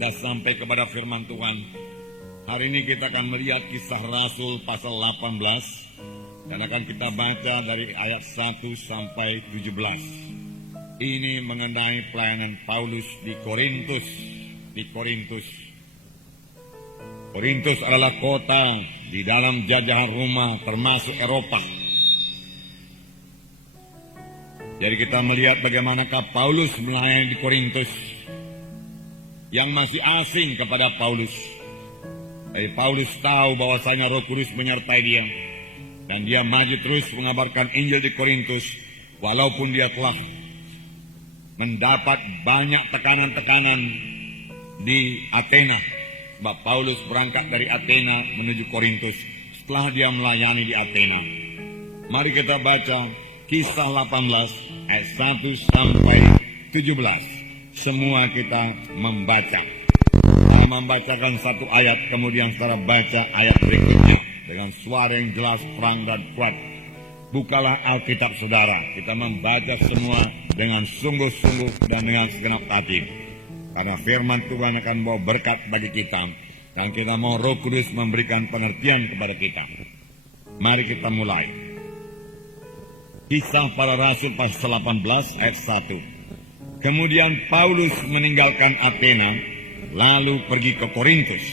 Sudah sampai kepada firman Tuhan. Hari ini kita akan melihat Kisah Rasul pasal 18 dan akan kita baca dari ayat 1 sampai 17. Ini mengenai pelayanan Paulus di Korintus. Korintus adalah kota di dalam jajahan Roma termasuk Eropa. Jadi kita melihat bagaimanakah Paulus melayani di Korintus yang masih asing kepada Paulus. Jadi Paulus tahu bahwasanya Roh Kudus menyertai dia dan dia maju terus mengabarkan Injil di Korintus walaupun dia telah mendapat banyak tekanan-tekanan di Athena. Sebab Paulus berangkat dari Athena menuju Korintus setelah dia melayani di Athena. Mari kita baca Kisah 18 ayat 1 sampai 17. Semua kita membaca. Saya membacakan satu ayat, kemudian saudara baca ayat berikutnya dengan suara yang jelas, terang dan kuat. Bukalah Alkitab saudara. Kita membaca semua dengan sungguh-sungguh dan dengan segenap hati. Karena firman Tuhan akan membawa berkat bagi kita. Dan kita mau Roh Kudus memberikan pengertian kepada kita. Mari kita mulai. Kisah Para Rasul pasal 18 ayat 1. Kemudian Paulus meninggalkan Athena, lalu pergi ke Korintus.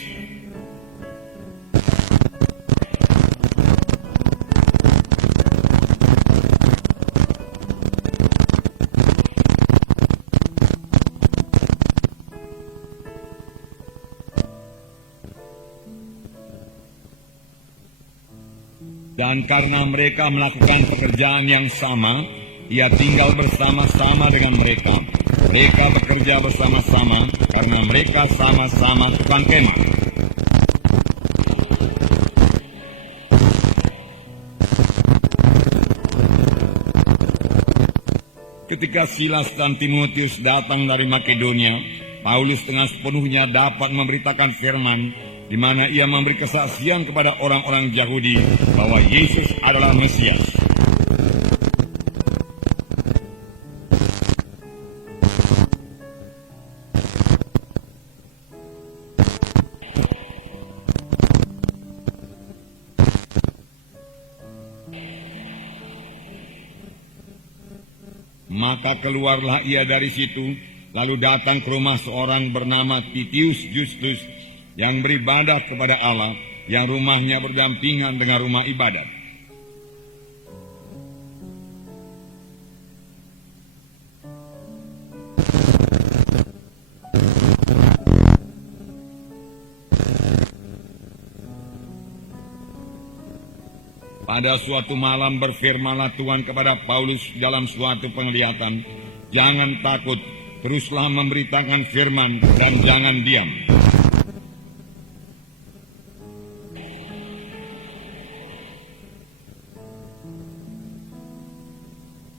Dan karena mereka melakukan pekerjaan yang sama, ia tinggal bersama-sama dengan mereka. Mereka bekerja bersama-sama karena mereka sama-sama tukang kemah. Ketika Silas dan Timotius datang dari Makedonia, Paulus dengan sepenuhnya dapat memberitakan firman, di mana ia memberi kesaksian kepada orang-orang Yahudi bahwa Yesus adalah Mesias. Maka keluarlah ia dari situ, lalu datang ke rumah seorang bernama Titius Justus, yang beribadah kepada Allah, yang rumahnya berdampingan dengan rumah ibadat. Pada suatu malam berfirmanlah Tuhan kepada Paulus dalam suatu penglihatan, "Jangan takut, teruslah memberitakan firman dan jangan diam."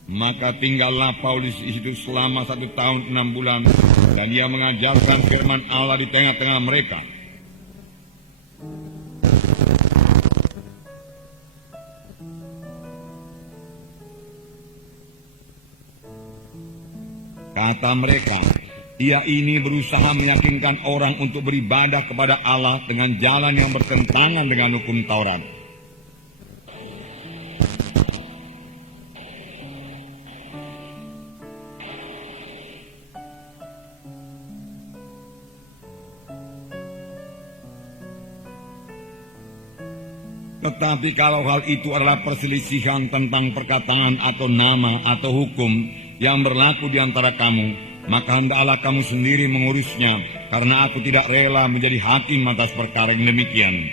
Maka tinggallah Paulus itu selama 1 tahun 6 bulan, dan ia mengajarkan firman Allah di tengah-tengah mereka. Kata mereka, ia ini berusaha meyakinkan orang untuk beribadah kepada Allah dengan jalan yang bertentangan dengan hukum Taurat. Tetapi kalau hal itu adalah perselisihan tentang perkataan atau nama atau hukum yang berlaku di antara kamu, maka hendaklah kamu sendiri mengurusnya, karena aku tidak rela menjadi hakim atas perkara yang demikian.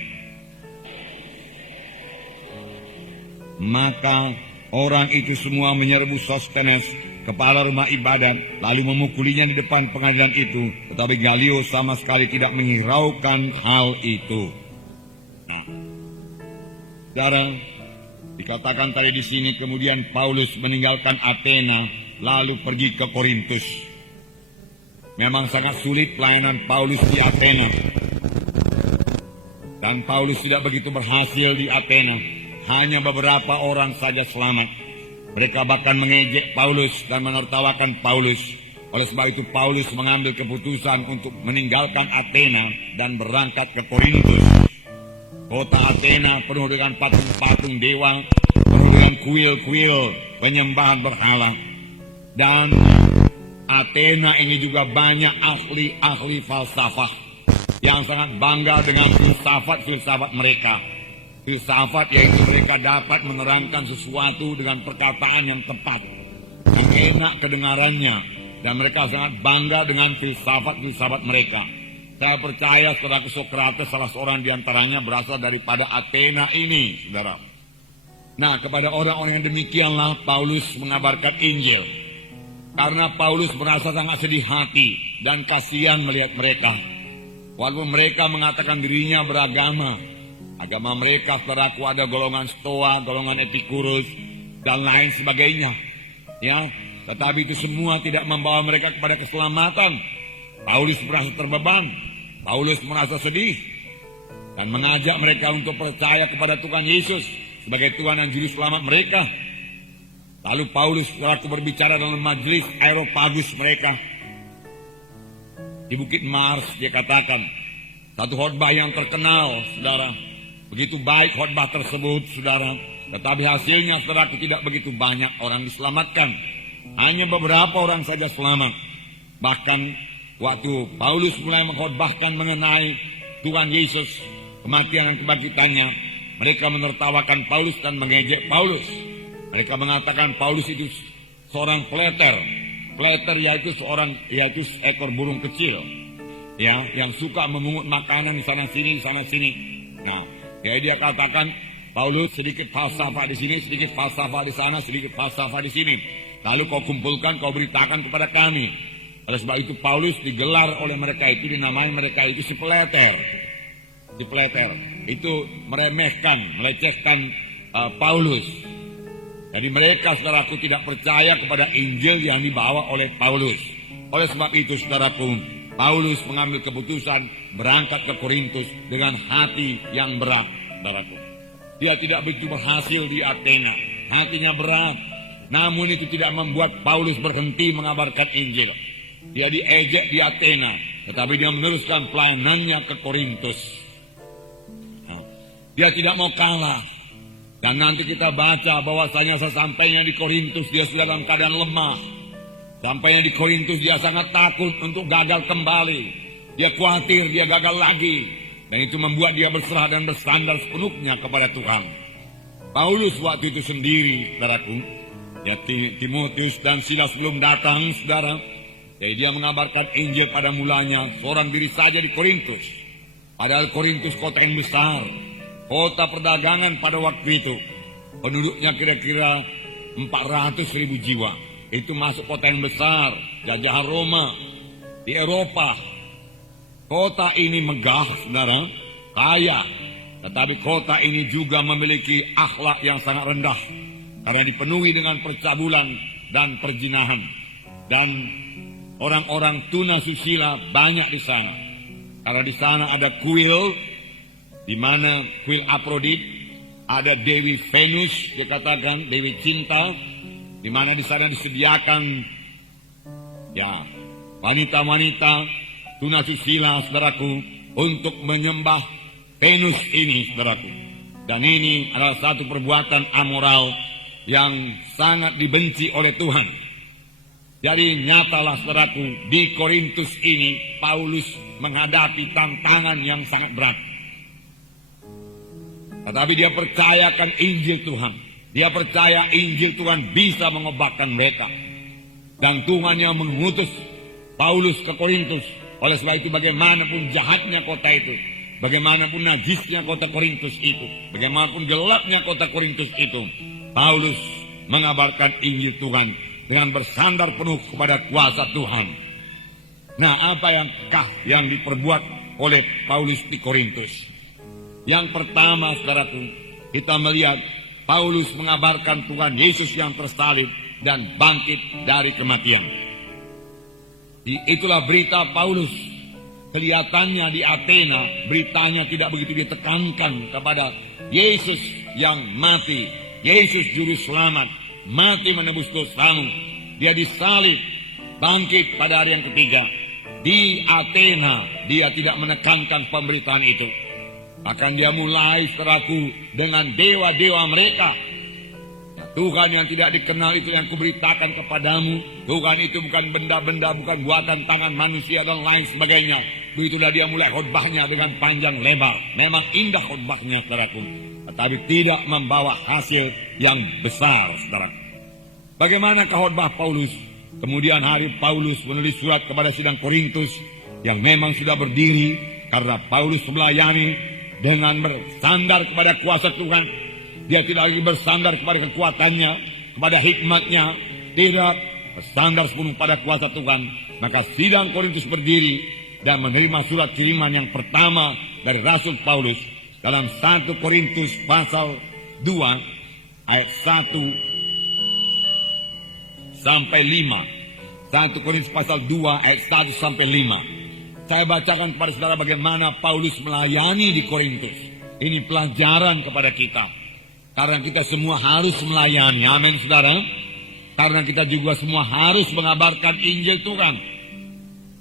Maka orang itu semua menyerbu Sostenes, kepala rumah ibadat, lalu memukulinya di depan pengadilan itu, tetapi Galio sama sekali tidak menghiraukan hal itu. Saudara, dikatakan tadi di sini kemudian Paulus meninggalkan Athena lalu pergi ke Korintus. Memang sangat sulit pelayanan Paulus di Athena. Dan Paulus tidak begitu berhasil di Athena. Hanya beberapa orang saja selamat. Mereka bahkan mengejek Paulus dan menertawakan Paulus. Oleh sebab itu Paulus mengambil keputusan untuk meninggalkan Athena dan berangkat ke Korintus. Kota Athena penuh dengan patung-patung dewa, penuh dengan kuil-kuil penyembahan berhala. Dan Athena ini juga banyak ahli-ahli falsafah yang sangat bangga dengan filsafat-filsafat mereka. Filsafat yaitu mereka dapat menerangkan sesuatu dengan perkataan yang tepat, yang enak kedengarannya, dan mereka sangat bangga dengan filsafat-filsafat mereka. Saya percaya saudara Sokrates salah seorang diantaranya berasal daripada Athena ini, saudara. Nah, kepada orang-orang yang demikianlah Paulus mengabarkan Injil. Karena Paulus merasa sangat sedih hati dan kasihan melihat mereka. Walaupun mereka mengatakan dirinya beragama, agama mereka, saudaraku, ada golongan Stoa, golongan Epikurus, dan lain sebagainya. Ya, tetapi itu semua tidak membawa mereka kepada keselamatan. Paulus merasa terbeban, Paulus merasa sedih, dan mengajak mereka untuk percaya kepada Tuhan Yesus sebagai Tuhan dan Juru Selamat mereka. Lalu Paulus, saudaraku, berbicara dalam majelis Areopagus mereka. Di Bukit Mars dia katakan, satu khotbah yang terkenal, saudara. Begitu baik khotbah tersebut, saudara. Tetapi hasilnya, saudaraku, tidak begitu banyak orang diselamatkan. Hanya beberapa orang saja selamat. Bahkan waktu Paulus mulai mengkhotbahkan mengenai Tuhan Yesus, kematian dan kebangkitannya, mereka menertawakan Paulus dan mengejek Paulus. Mereka mengatakan Paulus itu seorang pleter. Pleter yaitu seekor burung kecil, ya, yang suka memungut makanan di sana sini, Nah, jadi dia katakan Paulus sedikit falsafah di sini, sedikit falsafah di sana, sedikit falsafah di sini. Lalu kau kumpulkan, kau beritakan kepada kami. Oleh sebab itu Paulus digelar oleh mereka itu, dinamai mereka itu si pleter. Si pleter itu meremehkan, melecehkan Paulus. Jadi mereka, saudaraku, tidak percaya kepada Injil yang dibawa oleh Paulus. Oleh sebab itu, saudaraku, Paulus mengambil keputusan berangkat ke Korintus dengan hati yang berat, saudaraku. Dia tidak begitu berhasil di Athena, hatinya berat. Namun itu tidak membuat Paulus berhenti mengabarkan Injil. Dia diejek di Athena, tetapi dia meneruskan pelayanannya ke Korintus. Dia tidak mau kalah. Dan nanti kita baca bahwasanya sesampainya di Korintus dia sudah dalam keadaan lemah. Sampainya di Korintus dia sangat takut untuk gagal kembali. Dia khawatir dia gagal lagi. Dan itu membuat dia berserah dan bersandar sepenuhnya kepada Tuhan. Paulus waktu itu sendiri, saudaraku, ya, Timotius dan Silas belum datang, saudara. Jadi dia mengabarkan Injil pada mulanya seorang diri saja di Korintus. Padahal Korintus kota yang besar, kota perdagangan pada waktu itu. Penduduknya kira-kira 400.000 jiwa. Itu masuk kota yang besar, jajahan Roma di Eropa. Kota ini megah, saudara, kaya. Tetapi kota ini juga memiliki akhlak yang sangat rendah. Karena dipenuhi dengan percabulan dan perzinahan. Dan orang-orang tunasusila banyak di sana. Karena di sana ada kuil, di mana kuil Afrodit, ada Dewi Venus, dikatakan Dewi Cinta, di mana di sana disediakan, ya, wanita-wanita tunasusila, saudaraku, untuk menyembah Venus ini, saudaraku. Dan ini adalah satu perbuatan amoral yang sangat dibenci oleh Tuhan. Jadi nyatalah, saudaraku, di Korintus ini Paulus menghadapi tantangan yang sangat berat. Tetapi dia percayakan Injil Tuhan. Dia percaya Injil Tuhan bisa mengobatkan mereka. Dan Tuhan yang mengutus Paulus ke Korintus. Oleh sebab itu bagaimanapun jahatnya kota itu, bagaimanapun najisnya kota Korintus itu, bagaimanapun gelapnya kota Korintus itu, Paulus mengabarkan Injil Tuhan dengan bersandar penuh kepada kuasa Tuhan. Nah, apa yang diperbuat oleh Paulus di Korintus? Yang pertama, saudaraku, kita melihat Paulus mengabarkan Tuhan Yesus yang tersalib dan bangkit dari kematian. Itulah berita Paulus. Kelihatannya di Athena, beritanya tidak begitu ditekankan kepada Yesus yang mati, Yesus Juru Selamat, mati menebus dosamu. Dia disalib, bangkit pada hari yang ketiga. Di Athena dia tidak menekankan pemberitaan itu. Bahkan dia mulai saudaraku dengan dewa-dewa mereka. Tuhan yang tidak dikenal itu yang kuberitakan kepadamu. Tuhan itu bukan benda-benda, bukan buatan tangan manusia dan lain sebagainya. Begitulah dia mulai khotbahnya dengan panjang lebar. Memang indah khotbahnya saudaraku, tetapi tidak membawa hasil yang besar saudara. Bagaimana khotbah Paulus? Kemudian hari Paulus menulis surat kepada sidang Korintus yang memang sudah berdiri karena Paulus melayani dengan bersandar kepada kuasa Tuhan. Dia tidak lagi bersandar kepada kekuatannya, kepada hikmatnya, tidak bersandar sepenuh pada kuasa Tuhan. Maka sidang Korintus berdiri dan menerima surat kiriman yang pertama dari Rasul Paulus dalam 1 Korintus pasal 2 ayat 1 sampai 5. 1 Korintus pasal 2 ayat 1 sampai 5. Saya bacakan kepada saudara bagaimana Paulus melayani di Korintus. Ini pelajaran kepada kita. Karena kita semua harus melayani, amin saudara. Karena kita juga semua harus mengabarkan Injil Tuhan.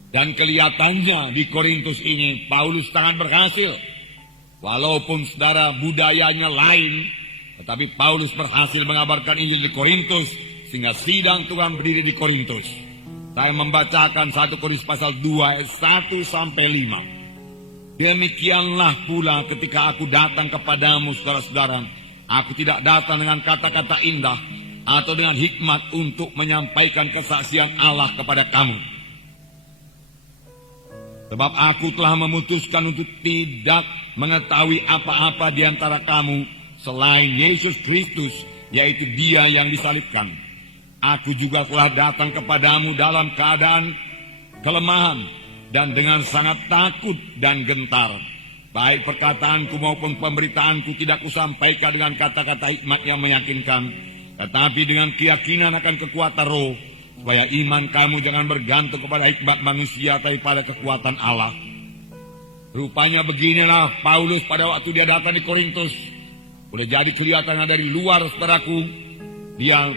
Dan kelihatannya di Korintus ini Paulus sangat berhasil. Walaupun saudara budayanya lain, tetapi Paulus berhasil mengabarkan Injil di Korintus, sehingga sidang Tuhan berdiri di Korintus. Saya membacakan 1 Korintus pasal 2 ayat 1 sampai 5. Demikianlah pula ketika aku datang kepadamu saudara-saudara. Aku tidak datang dengan kata-kata indah atau dengan hikmat untuk menyampaikan kesaksian Allah kepada kamu. Sebab aku telah memutuskan untuk tidak mengetahui apa-apa di antara kamu selain Yesus Kristus, yaitu Dia yang disalibkan. Aku juga telah datang kepadamu dalam keadaan kelemahan dan dengan sangat takut dan gentar. Baik perkataanku maupun pemberitaanku tidak kusampaikan dengan kata-kata hikmat yang meyakinkan, tetapi dengan keyakinan akan kekuatan roh, supaya iman kamu jangan bergantung kepada hikmat manusia, tapi pada kekuatan Allah. Rupanya beginilah Paulus pada waktu dia datang di Korintus. Boleh jadi kelihatannya dari luar saudaraku, dia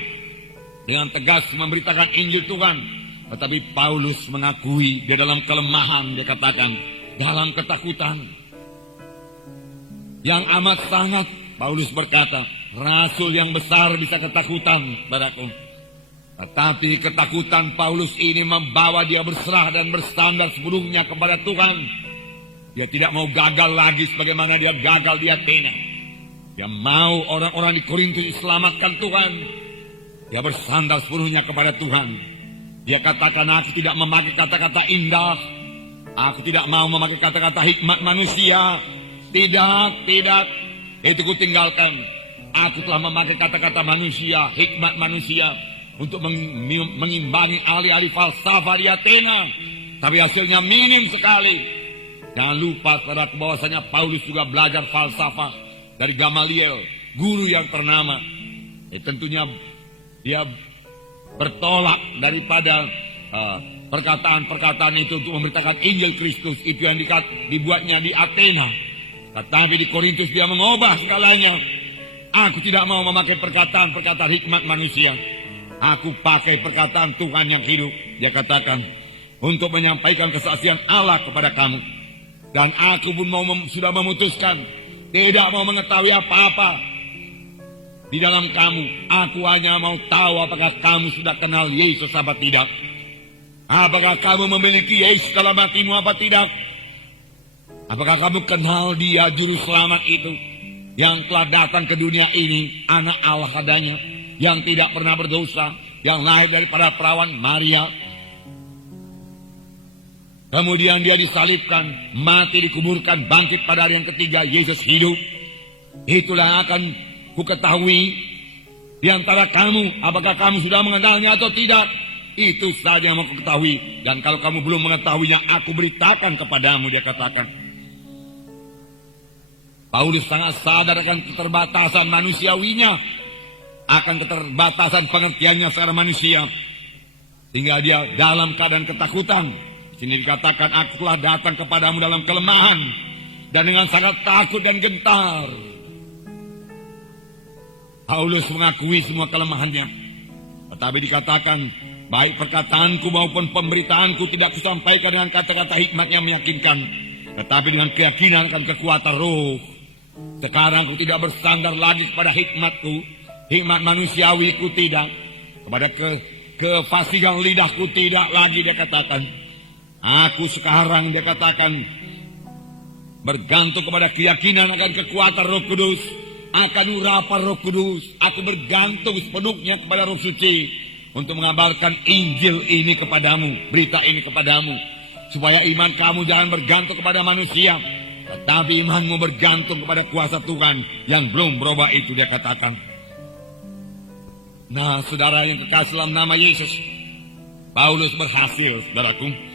dengan tegas memberitakan Injil Tuhan, tetapi Paulus mengakui dia dalam kelemahan, dia katakan dalam ketakutan yang amat sangat. Paulus berkata, rasul yang besar bisa ketakutan, saudaraku. Tetapi ketakutan Paulus ini membawa dia berserah dan bersandar sepenuhnya kepada Tuhan. Dia tidak mau gagal lagi sebagaimana dia gagal di Athena. Dia mau orang-orang di Korintus diselamatkan Tuhan. Dia bersandar sepenuhnya kepada Tuhan. Dia katakan, aku tidak memakai kata-kata indah. Aku tidak mau memakai kata-kata hikmat manusia. Tidak, itu kutinggalkan. Aku telah memakai kata-kata manusia, hikmat manusia, untuk mengimbangi ahli-ahli falsafah di Athena. Tapi hasilnya minim sekali. Jangan lupa saudara bahwasanya Paulus juga belajar falsafah dari Gamaliel, guru yang ternama. Tentunya dia bertolak daripada perkataan-perkataan itu untuk memberitakan Injil Kristus. Itu yang dibuatnya di Athena. Tetapi di Korintus dia mengubah segalanya. Aku tidak mau memakai perkataan-perkataan hikmat manusia. Aku pakai perkataan Tuhan yang hidup. Dia katakan, untuk menyampaikan kesaksian Allah kepada kamu. Dan aku pun sudah memutuskan tidak mau mengetahui apa-apa di dalam kamu. Aku hanya mau tahu apakah kamu sudah kenal Yesus apa tidak. Apakah kamu memiliki Yesus dalam hatimu apa tidak. Apakah kamu kenal Dia juru selamat itu yang telah datang ke dunia ini, anak Allah adanya, yang tidak pernah berdosa, yang lahir daripada perawan Maria. Kemudian Dia disalibkan, mati, dikuburkan, bangkit pada hari yang ketiga, Yesus hidup. Itulah yang akan ku ketahui di antara kamu, apakah kamu sudah mengenalnya atau tidak. Itu saja yang mau ku ketahui. Dan kalau kamu belum mengetahuinya, aku beritakan kepadamu, dia katakan. Paulus sangat sadar akan keterbatasan manusiawinya, akan keterbatasan pengertiannya secara manusia, sehingga dia dalam keadaan ketakutan. Sini dikatakan, aku telah datang kepadamu dalam kelemahan dan dengan sangat takut dan gentar. Paulus mengakui semua kelemahannya, tetapi dikatakan Baik perkataanku maupun pemberitaanku tidak kusampaikan dengan kata-kata hikmat yang meyakinkan, tetapi dengan keyakinan akan kekuatan roh. Sekarang ku tidak bersandar lagi kepada hikmatku, hikmat manusiawiku tidak, kepada kefasihan lidahku tidak lagi, dia katakan. Aku sekarang, dia katakan, bergantung kepada keyakinan akan kekuatan Roh Kudus, akan urapan Roh Kudus. Aku bergantung sepenuhnya kepada Roh Suci untuk mengabarkan Injil ini kepadamu, berita ini kepadamu, supaya iman kamu jangan bergantung kepada manusia, tetapi imanmu bergantung kepada kuasa Tuhan yang belum berubah itu, dia katakan. Nah, saudara yang kekasih dalam nama Yesus, Paulus berhasil, saudaraku.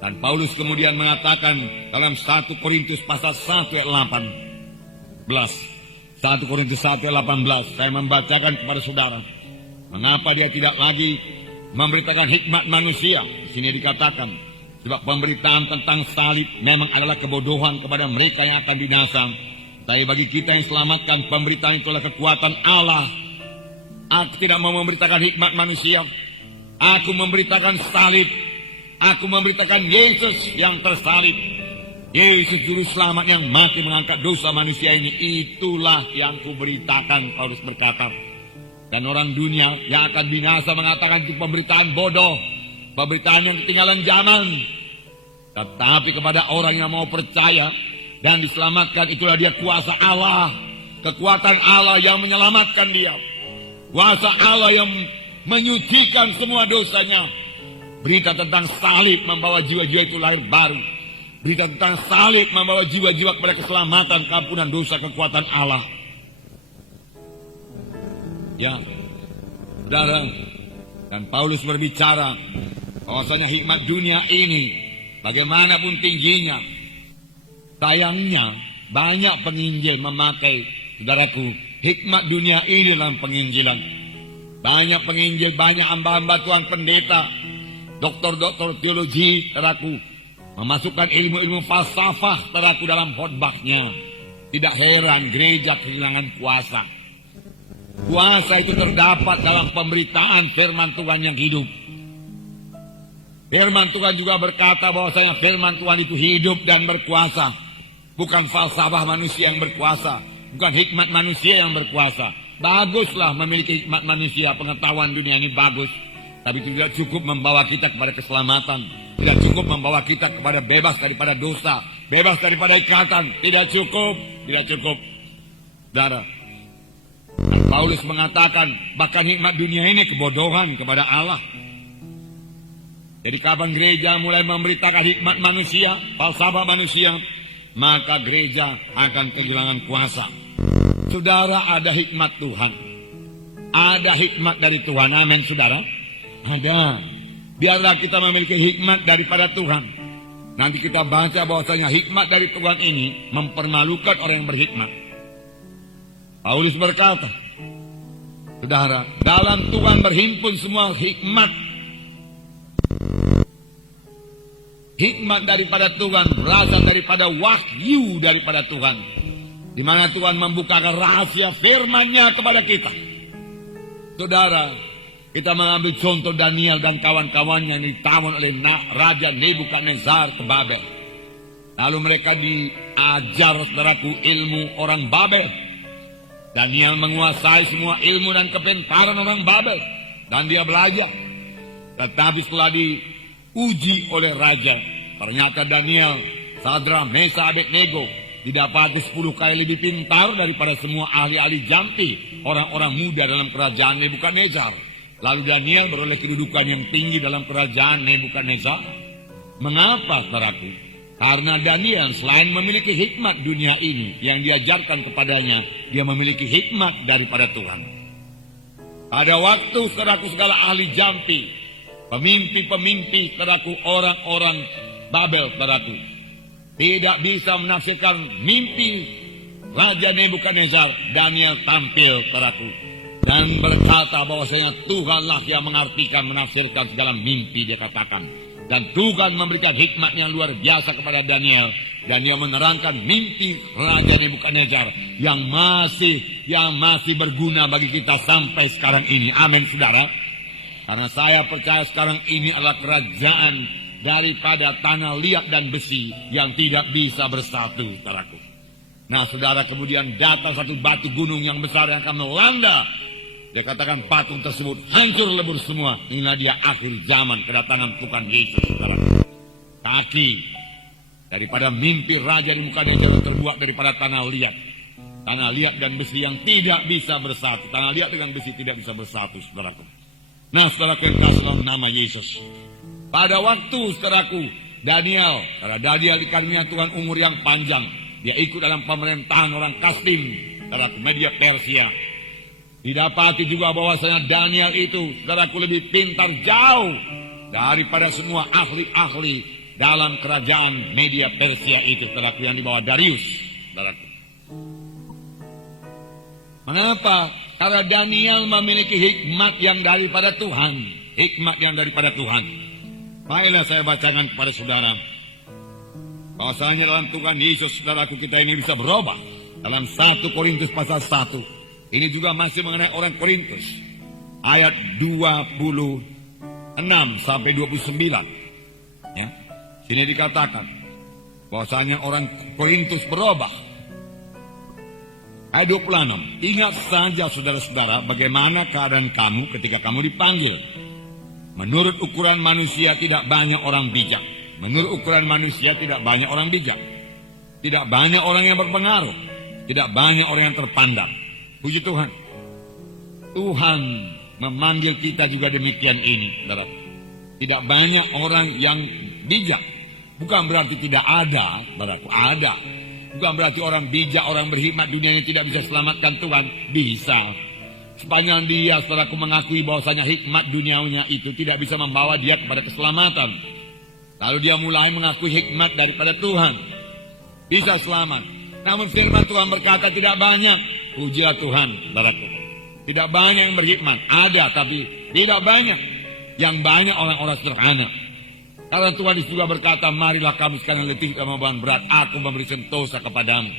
Dan Paulus kemudian mengatakan dalam 1 Korintus pasal 1 ayat 18. 1 Korintus 1 ayat 18. Saya membacakan kepada saudara. Mengapa dia tidak lagi memberitakan hikmat manusia? Di sini dikatakan, sebab pemberitaan tentang salib memang adalah kebodohan kepada mereka yang akan binasa. Tapi bagi kita yang selamatkan, pemberitaan itu adalah kekuatan Allah. Aku tidak mau memberitakan hikmat manusia. Aku memberitakan salib. Aku memberitakan Yesus yang tersalib. Yesus juru selamat yang mati mengangkat dosa manusia ini. Itulah yang kuberitakan, Paulus berkata. Dan orang dunia yang akan binasa mengatakan itu pemberitaan bodoh, pemberitaan yang ketinggalan zaman. Tetapi kepada orang yang mau percaya dan diselamatkan, itulah dia kuasa Allah. Kekuatan Allah yang menyelamatkan dia. Kuasa Allah yang menyucikan semua dosanya. Berita tentang salib membawa jiwa-jiwa itu lahir baru. Berita tentang salib membawa jiwa-jiwa kepada keselamatan, keampunan dosa, kekuatan Allah. Ya, saudara, dan Paulus berbicara bahwasanya hikmat dunia ini, bagaimanapun tingginya, sayangnya banyak penginjil memakai, saudaraku, hikmat dunia ini dalam penginjilan. Banyak penginjil, banyak hamba-hamba Tuhan, pendeta, doktor-doktor teologi, saudaraku, memasukkan ilmu-ilmu falsafah, saudaraku, dalam khotbahnya. Tidak heran gereja kehilangan kuasa. Kuasa itu terdapat dalam pemberitaan firman Tuhan yang hidup. Firman Tuhan juga berkata bahwasanya firman Tuhan itu hidup dan berkuasa. Bukan falsafah manusia yang berkuasa, bukan hikmat manusia yang berkuasa. Baguslah memiliki hikmat manusia, pengetahuan dunia ini bagus. Tapi itu tidak cukup membawa kita kepada keselamatan. Tidak cukup membawa kita kepada bebas daripada dosa, bebas daripada ikatan. Tidak cukup, tidak cukup. Saudara, dan Paulus mengatakan bahkan hikmat dunia ini kebodohan kepada Allah. Jadi kapan gereja mulai memberitakan hikmat manusia, falsafah manusia, maka gereja akan kehilangan kuasa. Saudara, ada hikmat Tuhan. Ada hikmat dari Tuhan. Amin, saudara. Ada. Biarlah kita memiliki hikmat daripada Tuhan. Nanti kita baca bahwasanya hikmat dari Tuhan ini mempermalukan orang yang berhikmat. Paulus berkata, saudara, dalam Tuhan berhimpun semua hikmat. Hikmat daripada Tuhan, berasal daripada wahyu daripada Tuhan. Di mana Tuhan membukakan rahasia firman-Nya kepada kita. Saudara, kita mengambil contoh Daniel dan kawan-kawannya yang ditawan oleh Raja Nebukadnezar ke Babel. Lalu mereka diajar, saudaraku, ilmu orang Babel. Daniel menguasai semua ilmu dan kepintaran orang Babel. Dan dia belajar. Tetapi setelah diuji oleh Raja, ternyata Daniel, Sadra, Mesa, Abednego didapati 10 kali lebih pintar daripada semua ahli-ahli jampi, orang-orang muda dalam kerajaan Nebukadnezar. Lalu Daniel beroleh kedudukan yang tinggi dalam kerajaan Nebukadnezar. Mengapa, saudaraku? Karena Daniel selain memiliki hikmat dunia ini yang diajarkan kepadanya, dia memiliki hikmat daripada Tuhan. Pada waktu, saudaraku, segala ahli jampi, pemimpi-pemimpi, saudaraku, orang-orang Babel, saudaraku, tidak bisa menafsirkan mimpi Raja Nebukadnezar, Daniel tampil, saudaraku, dan berkata bahwasanya Tuhanlah yang mengartikan, menafsirkan segala mimpi, dia katakan. Dan Tuhan memberikan hikmat yang luar biasa kepada Daniel. Dan dia menerangkan mimpi Raja Nebukadnezar yang masih berguna bagi kita sampai sekarang ini. Amin, saudara. Karena saya percaya sekarang ini adalah kerajaan daripada tanah liat dan besi yang tidak bisa bersatu, saudaraku. Nah, saudara, kemudian datang satu batu gunung yang besar yang akan melanda. Dia katakan patung tersebut hancur lebur semua. Inilah dia akhir zaman kedatangan Tuhan Yesus, saudaraku. Kaki daripada mimpi raja di muka dia terbuat daripada tanah liat. Tanah liat dan besi yang tidak bisa bersatu. Tanah liat dengan besi tidak bisa bersatu, saudaraku. Nah, saudaraku yang kasih dalam nama Yesus. Pada waktu, saudaraku, Daniel, karena Daniel ikannya Tuhan umur yang panjang. Dia ikut dalam pemerintahan orang Kasdim, saudaraku, media Persia. Didapati juga bahwasanya Daniel itu, saudaraku, lebih pintar jauh daripada semua ahli-ahli dalam kerajaan media Persia itu, saudaraku, yang dibawa Darius, saudaraku. Mengapa? Karena Daniel memiliki hikmat yang daripada Tuhan. Hikmat yang daripada Tuhan. Marilah saya bacakan kepada saudara. Bahwasanya dalam Tuhan Yesus, saudaraku, kita ini bisa berubah. Dalam 1 Korintus pasal 1. Ini juga masih mengenai orang Korintus. Ayat 26 sampai 29. Ya. Sini dikatakan bahwasanya orang Korintus berubah. Ayat 26. Ingat saja saudara-saudara bagaimana keadaan kamu ketika kamu dipanggil. Menurut ukuran manusia tidak banyak orang bijak. Menurut ukuran manusia tidak banyak orang bijak. Tidak banyak orang yang berpengaruh. Tidak banyak orang yang terpandang. Puji Tuhan. Tuhan memanggil kita juga demikian ini, saudara. Tidak banyak orang yang bijak. Bukan berarti tidak ada, saudaraku, ada. Bukan berarti orang bijak, orang berhikmat dunia ini tidak bisa selamatkan Tuhan. Bisa. Sepanjang dia, saudaraku, mengakui bahwasanya hikmat duniawinya itu tidak bisa membawa dia kepada keselamatan. Lalu dia mulai mengakui hikmat daripada Tuhan. Bisa selamat. Namun firman Tuhan berkata tidak banyak. Pujilah Tuhan, saudaraku. Tidak banyak yang berhikmat. Ada, tapi tidak banyak. Yang banyak orang-orang sederhana. Karena Tuhan juga berkata, marilah kamu sekarang letih dan beban berat, aku memberi sentosa kepadamu.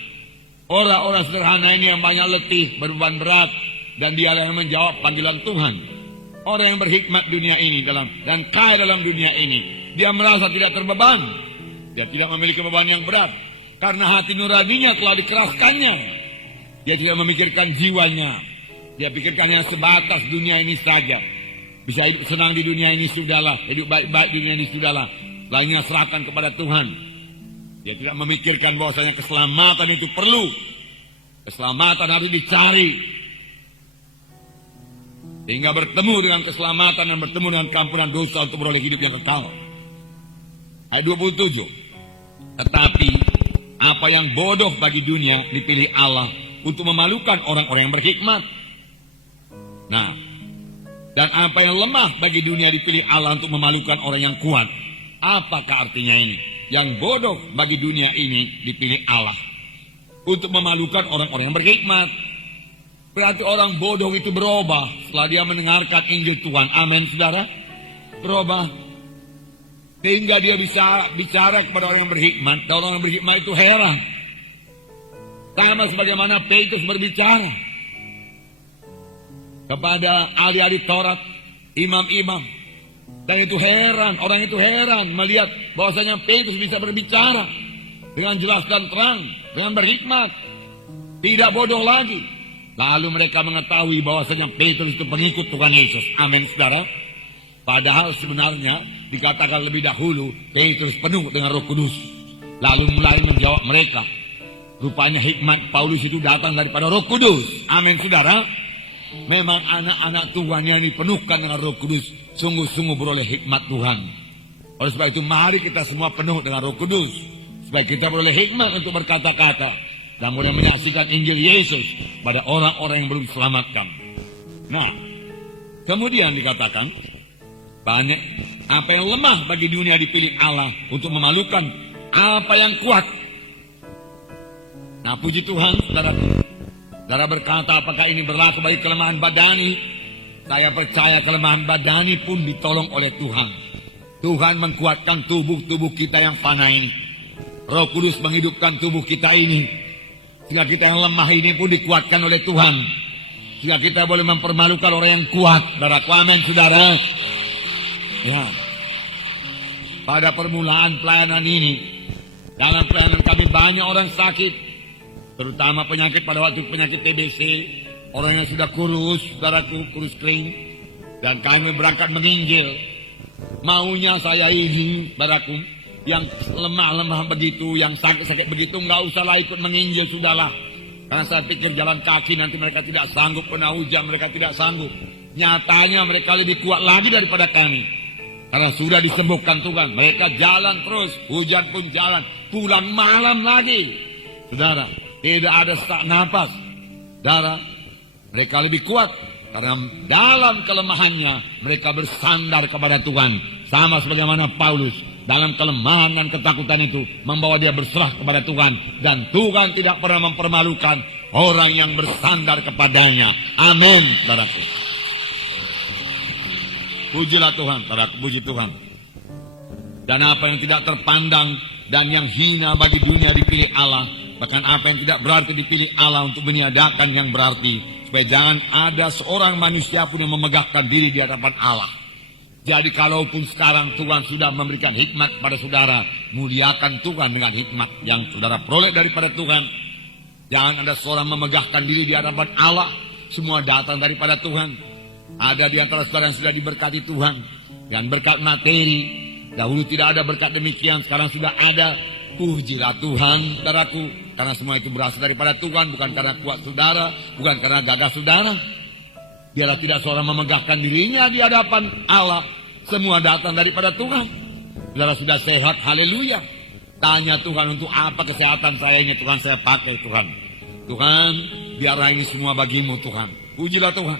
Orang-orang sederhana ini yang banyak letih, berbeban berat, dan dialah yang menjawab panggilan Tuhan. Orang yang berhikmat dunia ini dan kaya dalam dunia ini, dia merasa tidak terbeban. Dia tidak memiliki beban yang berat, karena hati nuraninya telah dikeraskannya. Dia tidak memikirkan jiwanya. Dia pikirkannya sebatas dunia ini saja. Bisa hidup senang di dunia ini sudahlah, hidup baik-baik di dunia ini sudahlah. Lainnya serahkan kepada Tuhan. Dia tidak memikirkan bahwasanya keselamatan itu perlu. Keselamatan harus dicari. Hingga bertemu dengan keselamatan dan bertemu dengan keampunan dosa untuk beroleh hidup yang kekal. Ayat 27. Tetapi apa yang bodoh bagi dunia dipilih Allah untuk memalukan orang-orang yang berhikmat. Nah, dan apa yang lemah bagi dunia dipilih Allah untuk memalukan orang yang kuat. Apakah artinya ini? Yang bodoh bagi dunia ini dipilih Allah untuk memalukan orang-orang yang berhikmat. Berarti orang bodoh itu berubah setelah dia mendengarkan Injil Tuhan. Amin, saudara. Berubah. Sehingga dia bisa bicara kepada orang yang berhikmat. Dan orang yang berhikmat itu heran. Sama sebagaimana Petrus berbicara kepada ahli-ahli Taurat, imam-imam. Dan itu heran, orang itu heran melihat bahwasanya Petrus bisa berbicara dengan jelas dan terang, dengan berhikmat, tidak bodoh lagi. Lalu mereka mengetahui bahwasanya Petrus itu pengikut Tuhan Yesus. Amin, saudara. Padahal sebenarnya dikatakan lebih dahulu Petrus penuh dengan Roh Kudus. Lalu mulai menjawab mereka. Rupanya hikmat Paulus itu datang daripada Roh Kudus. Amin, saudara. Memang anak-anak Tuhan yang dipenuhkan dengan Roh Kudus sungguh-sungguh beroleh hikmat Tuhan. Oleh sebab itu mari kita semua penuh dengan Roh Kudus supaya kita beroleh hikmat untuk berkata-kata dan boleh menyaksikan Injil Yesus pada orang-orang yang belum diselamatkan. Nah, kemudian dikatakan banyak apa yang lemah bagi dunia dipilih Allah untuk memalukan apa yang kuat. Nah, puji Tuhan, saudaraku. Saudara berkata, apakah ini berlaku bagi kelemahan badani? Saya percaya kelemahan badani pun ditolong oleh Tuhan. Tuhan mengkuatkan tubuh-tubuh kita yang fana ini. Roh Kudus menghidupkan tubuh kita ini. Sehingga kita yang lemah ini pun dikuatkan oleh Tuhan. Sehingga kita boleh mempermalukan orang yang kuat. Saudara, amin, saudara. Ya. Pada permulaan pelayanan ini, dalam pelayanan kami banyak orang sakit, terutama penyakit pada waktu penyakit TBC, orang yang sudah kurus, saudaraku, kurus kering, dan kami berangkat menginjil. Maunya saya ini, saudaraku, yang lemah-lemah begitu, yang sakit-sakit begitu, nggak usahlah ikut menginjil, sudahlah. Karena saya pikir jalan kaki nanti mereka tidak sanggup, kena hujan mereka tidak sanggup. Nyatanya mereka lebih kuat lagi daripada kami. Karena sudah disembuhkan Tuhan, mereka jalan terus, hujan pun jalan, pulang malam lagi. Saudara, tidak ada sesak napas. Saudara, mereka lebih kuat karena dalam kelemahannya mereka bersandar kepada Tuhan. Sama sebagaimana Paulus dalam kelemahan dan ketakutan itu membawa dia berserah kepada Tuhan. Dan Tuhan tidak pernah mempermalukan orang yang bersandar kepadanya. Amin, saudaraku. Pujilah Tuhan, saudaraku, puji Tuhan. Dan apa yang tidak terpandang dan yang hina bagi dunia dipilih Allah. Bahkan apa yang tidak berarti dipilih Allah untuk meniadakan yang berarti. Supaya jangan ada seorang manusia pun yang memegahkan diri di hadapan Allah. Jadi kalaupun sekarang Tuhan sudah memberikan hikmat pada saudara, muliakan Tuhan dengan hikmat yang saudara peroleh daripada Tuhan. Jangan ada seorang memegahkan diri di hadapan Allah. Semua datang daripada Tuhan. Ada di antara saudara yang sudah diberkati Tuhan, yang berkat materi. Dahulu tidak ada berkat demikian, sekarang sudah ada. Pujilah Tuhan, saudaraku, karena semua itu berasal daripada Tuhan, bukan karena kuat saudara, bukan karena gagah saudara. Biarlah tidak seorang memegahkan dirinya di hadapan Allah. Semua datang daripada Tuhan. Saudara sudah sehat, haleluya. Tanya Tuhan, untuk apa kesehatan saya ini? Tuhan, saya pakai Tuhan. Tuhan, biarlah ini semua bagimu Tuhan. Pujilah Tuhan.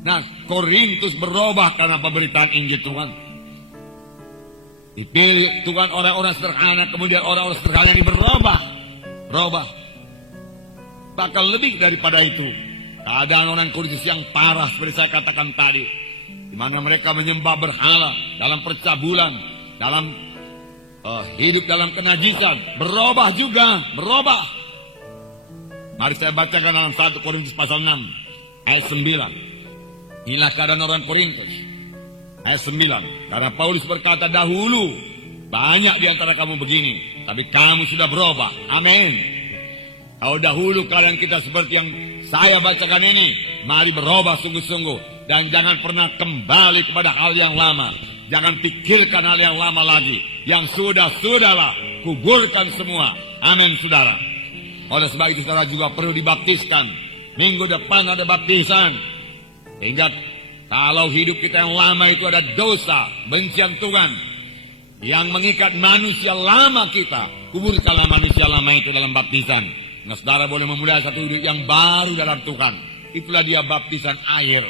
Nah, Korintus berubah karena pemberitaan Injil Tuhan. Dipilih Tuhan orang-orang sederhana, kemudian orang-orang sederhana ini berubah. Bahkan lebih daripada itu, keadaan orang Korintus yang parah seperti saya katakan tadi, di mana mereka menyembah berhala dalam percabulan, dalam hidup dalam kenajisan, berubah juga. Mari saya bacakan dalam 1 Korintus pasal 6 ayat 9. Inilah keadaan orang Korintus. Ayat 9. Karena Paulus berkata, dahulu banyak di antara kamu begini, tapi kamu sudah berubah. Amin. Kalau dahulu kalian kita seperti yang saya bacakan ini, mari berubah sungguh-sungguh. Dan jangan pernah kembali kepada hal yang lama. Jangan pikirkan hal yang lama lagi. Yang sudah-sudahlah, kuburkan semua. Amin, saudara. Oleh sebab itu saudara juga perlu dibaptiskan. Minggu depan ada baptisan. Sehingga kalau hidup kita yang lama itu ada dosa, bencian Tuhan yang mengikat manusia lama kita, kuburkanlah manusia lama itu dalam baptisan. Nah, saudara boleh memulai satu hidup yang baru dalam Tuhan. Itulah dia baptisan air.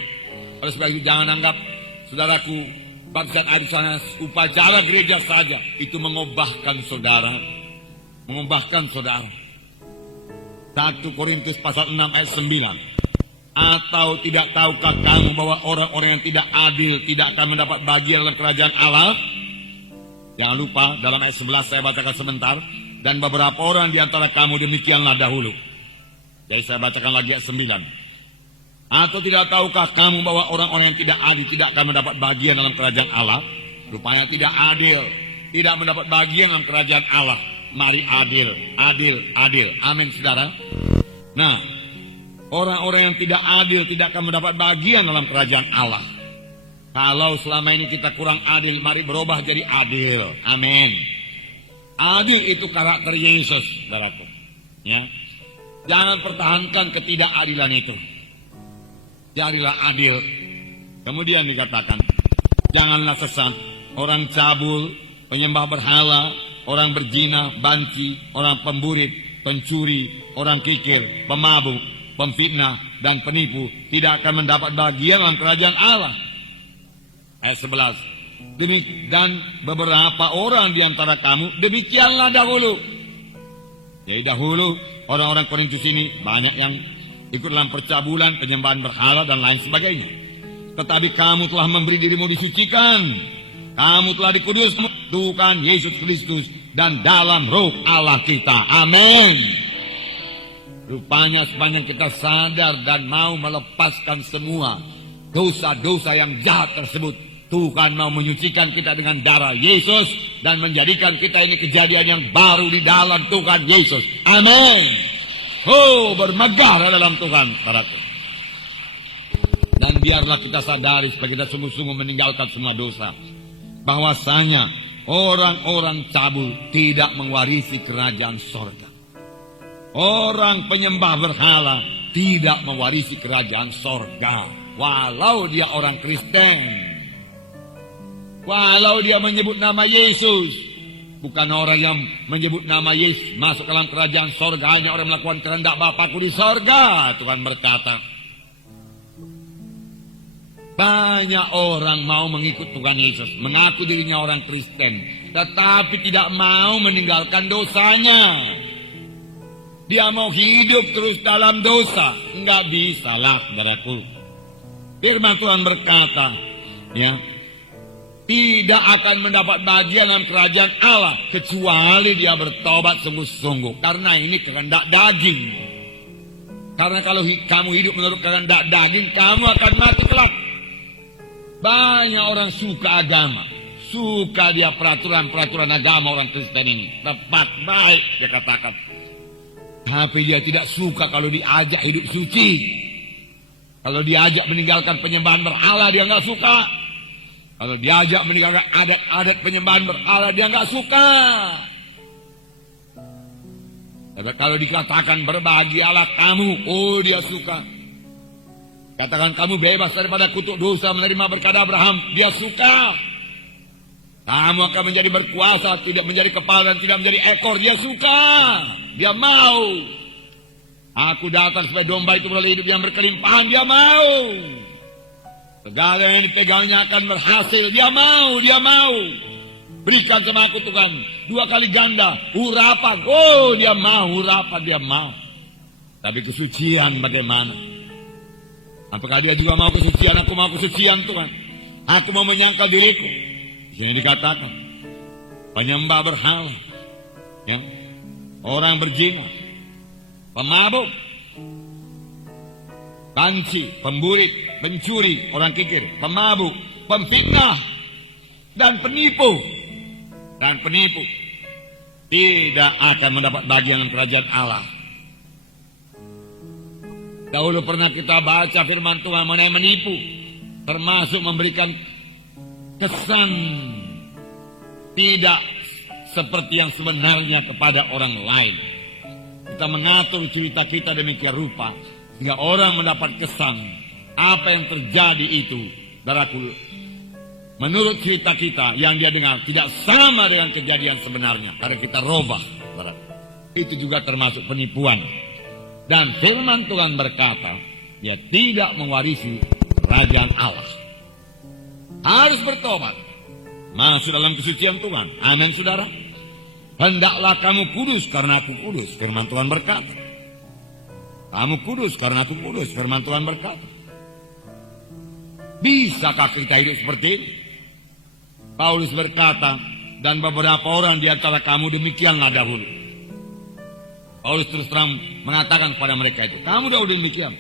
Oleh sebab itu jangan anggap, saudaraku, baptisan air sana upacara gereja saja. Itu mengubahkan saudara. 1 Korintus pasal 6 ayat 9. Atau tidak tahukah kamu bahwa orang-orang yang tidak adil tidak akan mendapat bagian dalam kerajaan Allah? Jangan lupa dalam ayat 11 saya bacakan sebentar. Dan beberapa orang di antara kamu demikianlah dahulu. Jadi saya bacakan lagi ayat 9. Atau tidak tahukah kamu bahwa orang-orang yang tidak adil tidak akan mendapat bagian dalam kerajaan Allah? Rupanya tidak adil, tidak mendapat bagian dalam kerajaan Allah. Mari adil. Amin, saudara. Nah, orang-orang yang tidak adil tidak akan mendapat bagian dalam kerajaan Allah. Kalau selama ini kita kurang adil, mari berubah jadi adil. Amin. Adil itu karakter Yesus, saudaraku. Ya. Jangan pertahankan ketidakadilan itu. Jadilah adil. Kemudian dikatakan, janganlah sesat. Orang cabul, penyembah berhala, orang berzina, banci, orang pemburit, pencuri, orang kikir, pemabuk, pemfitnah dan penipu tidak akan mendapat bagian dalam kerajaan Allah. Ayat 11. Dan beberapa orang di antara kamu demikianlah dahulu. Jadi dahulu orang-orang Korintus ini banyak yang ikut dalam percabulan, penyembahan berhala dan lain sebagainya. Tetapi kamu telah memberi dirimu disucikan. Kamu telah dikuduskan Tuhan Yesus Kristus dan dalam roh Allah kita. Amin. Rupanya sepanjang kita sadar dan mau melepaskan semua dosa-dosa yang jahat tersebut, Tuhan mau menyucikan kita dengan darah Yesus dan menjadikan kita ini kejadian yang baru di dalam Tuhan Yesus. Amin. Oh, bermegah dalam Tuhan, saudaraku. Dan biarlah kita sadari supaya kita sungguh-sungguh meninggalkan semua dosa. Bahwasanya orang-orang cabul tidak mewarisi kerajaan sorga. Orang penyembah berhala tidak mewarisi kerajaan sorga. Walau dia orang Kristen. Walau dia menyebut nama Yesus. Bukan orang yang menyebut nama Yesus masuk dalam kerajaan sorga. Hanya orang melakukan kehendak Bapakku di sorga. Tuhan berkata. Banyak orang mau mengikut Tuhan Yesus. Mengaku dirinya orang Kristen. Tetapi tidak mau meninggalkan dosanya. Dia mau hidup terus dalam dosa. Enggak bisa lah, saudaraku. Firman Tuhan berkata. Ya. Tidak akan mendapat bagian dalam kerajaan Allah kecuali dia bertobat sungguh-sungguh. Karena ini kehendak daging. Karena kalau kamu hidup menurut kehendak daging, kamu akan mati kelak. Banyak orang suka agama, suka dia peraturan-peraturan agama orang Kristen ini. Tepat, baik dia katakan. Tapi dia tidak suka kalau diajak hidup suci. Kalau diajak meninggalkan penyembahan berhala, dia nggak suka. Kalau diajak meninggalkan adat-adat penyembahan berhala, dia nggak suka. Tapi kalau dikatakan berbahagialah kamu, oh dia suka. Katakan kamu bebas daripada kutuk dosa menerima berkat Abraham, dia suka. Kamu akan menjadi berkuasa, tidak menjadi kepala dan tidak menjadi ekor, dia suka. Dia mau. Aku datang supaya domba itu beroleh hidup yang berkelimpahan, dia mau. Segala yang dipegangnya akan berhasil. Dia mau, dia mau. Berikan sama aku Tuhan 2 kali ganda, urapan. Oh dia mau, urapan dia mau. Tapi kesucian bagaimana? Apakah dia juga mau kesucian? Aku mau kesucian Tuhan. Aku mau menyangkal diriku. Yang dikatakan penyembah berhala, ya, orang berzina, pemabuk, banci, pemburit, pencuri, orang kikir, pemabuk, pemfitnah, dan penipu. Dan penipu tidak akan mendapat bagian dalam kerajaan Allah. Dahulu pernah kita baca firman Tuhan mengenai menipu, termasuk memberikan kesan tidak seperti yang sebenarnya kepada orang lain. Kita mengatur cerita kita demikian rupa sehingga orang mendapat kesan apa yang terjadi itu, saudaraku, menurut cerita kita yang dia dengar tidak sama dengan kejadian sebenarnya karena kita robah, saudaraku. Itu juga termasuk penipuan. Dan firman Tuhan berkata, dia tidak mewarisi kerajaan Allah. Harus bertobat, masuk dalam kesucian Tuhan. Amin, saudara. Hendaklah kamu kudus karena aku kudus. Firman Tuhan berkata. Kamu kudus karena aku kudus. Firman Tuhan berkata. Bisakah kita hidup seperti ini? Paulus berkata, dan beberapa orang di antara kamu demikianlah dahulu. Paulus terus terang mengatakan kepada mereka itu, kamu dahulu demikian.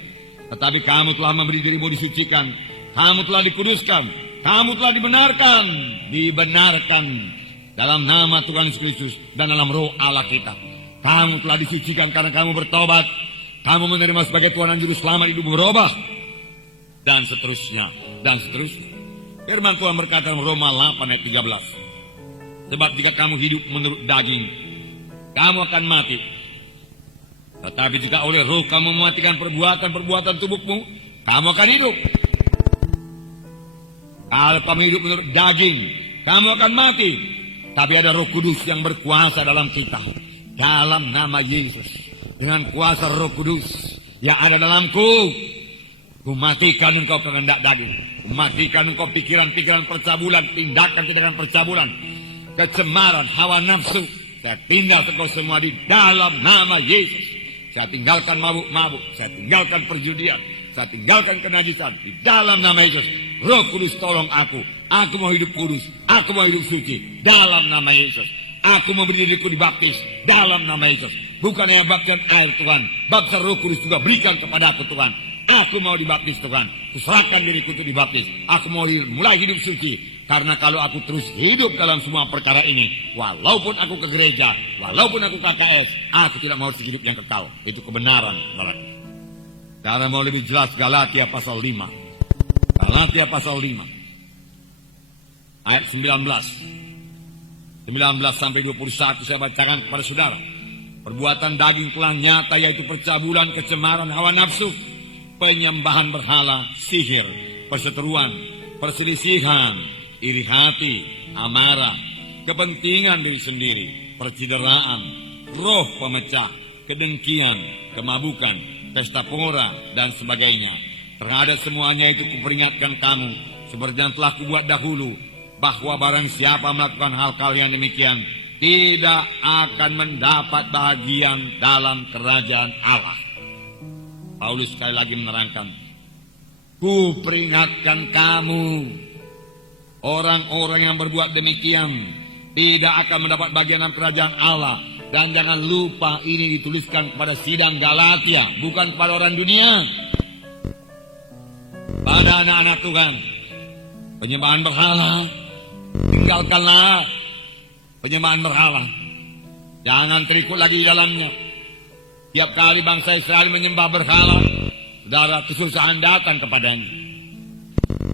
Tetapi kamu telah memberi dirimu disucikan. Kamu telah dikuduskan. Kamu telah dibenarkan. Dibenarkan dalam nama Tuhan Yesus Kristus dan dalam roh Allah kita. Kamu telah disucikan karena kamu bertobat. Kamu menerima sebagai Tuhan dan Juru Selamat, hidupmu berubah. Dan seterusnya. Dan seterusnya. Firman Tuhan berkata dalam Roma 8 ayat 13. Sebab jika kamu hidup menurut daging, kamu akan mati. Tetapi jika oleh roh kamu mematikan perbuatan-perbuatan tubuhmu, kamu akan hidup. Kalau kamu hidup menurut daging, kamu akan mati. Tapi ada Roh Kudus yang berkuasa dalam kita. Dalam nama Yesus. Dengan kuasa Roh Kudus yang ada dalamku, kumatikan engkau kehendak daging. Kumatikan engkau pikiran-pikiran percabulan, tindakan-tindakan percabulan, kecemaran, hawa nafsu. Saya tinggalkan engkau semua di dalam nama Yesus. Saya tinggalkan mabuk-mabuk, saya tinggalkan perjudian, saya tinggalkan kenajisan di dalam nama Yesus. Roh Kudus tolong aku. Aku mau hidup kudus, aku mau hidup suci dalam nama Yesus. Aku mau berdiriku dibaptis dalam nama Yesus. Bukan hanya baptisan air Tuhan, baptisan Roh Kudus juga berikan kepada aku Tuhan. Aku mau dibaptis Tuhan. Kuserahkan diriku untuk dibaptis. Aku mau mulai hidup suci. Karena kalau aku terus hidup dalam semua perkara ini, walaupun aku ke gereja, walaupun aku KKS, aku tidak mau hidup yang kekal. Itu kebenaran, saudaraku. Karena mau lebih jelas, Galatia pasal 5. Galatia pasal 5. Ayat 19 sampai 21 saya bacakan kepada saudara. Perbuatan daging telah nyata, yaitu percabulan, kecemaran, hawa nafsu, penyembahan berhala, sihir, perseteruan, perselisihan, iri hati, amarah, kepentingan diri sendiri, percideraan, roh pemecah, kedengkian, kemabukan, pesta pora, dan sebagainya. Terhadap semuanya itu kuperingatkan kamu, seperti yang telah kubuat dahulu, bahwa barang siapa melakukan hal yang demikian, tidak akan mendapat bahagian dalam kerajaan Allah. Paulus sekali lagi menerangkan, kuperingatkan kamu, orang-orang yang berbuat demikian tidak akan mendapat bagian dalam kerajaan Allah. Dan jangan lupa ini dituliskan kepada sidang Galatia, bukan kepada orang dunia. Pada anak-anak Tuhan, penyembahan berhala, tinggalkanlah penyembahan berhala. Jangan terikut lagi di dalamnya. Tiap kali bangsa Israel menyembah berhala, saudara, kesusahan datang kepadanya.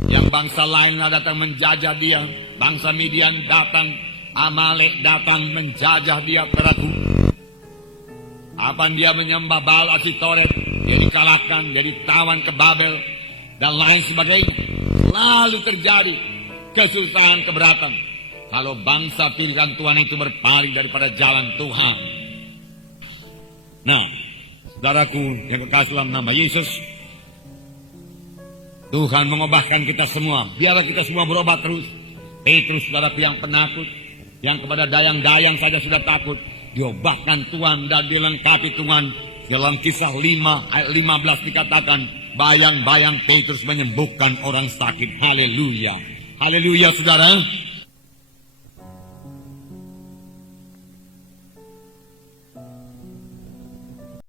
Yang bangsa lainlah datang menjajah dia. Bangsa Midian datang, Amalek datang menjajah dia, saudaraku. Apabila dia menyembah Baal Asitoret, dia dikalahkan, dia ditawan ke Babel, dan lain sebagainya. Lalu terjadi kesusahan, keberatan. Kalau bangsa pilihan Tuhan itu berpaling daripada jalan Tuhan. Nah, saudaraku yang kekasih dalam nama Yesus, Tuhan mengubahkan kita semua. Biarlah kita semua berubah terus. Petrus, saudaraku yang penakut, yang kepada dayang-dayang saja sudah takut, diubahkan Tuhan dan dilengkapi Tuhan. Dalam Kisah 5 ayat 15 dikatakan, bayang-bayang Petrus menyembuhkan orang sakit. Haleluya. Haleluya, saudara.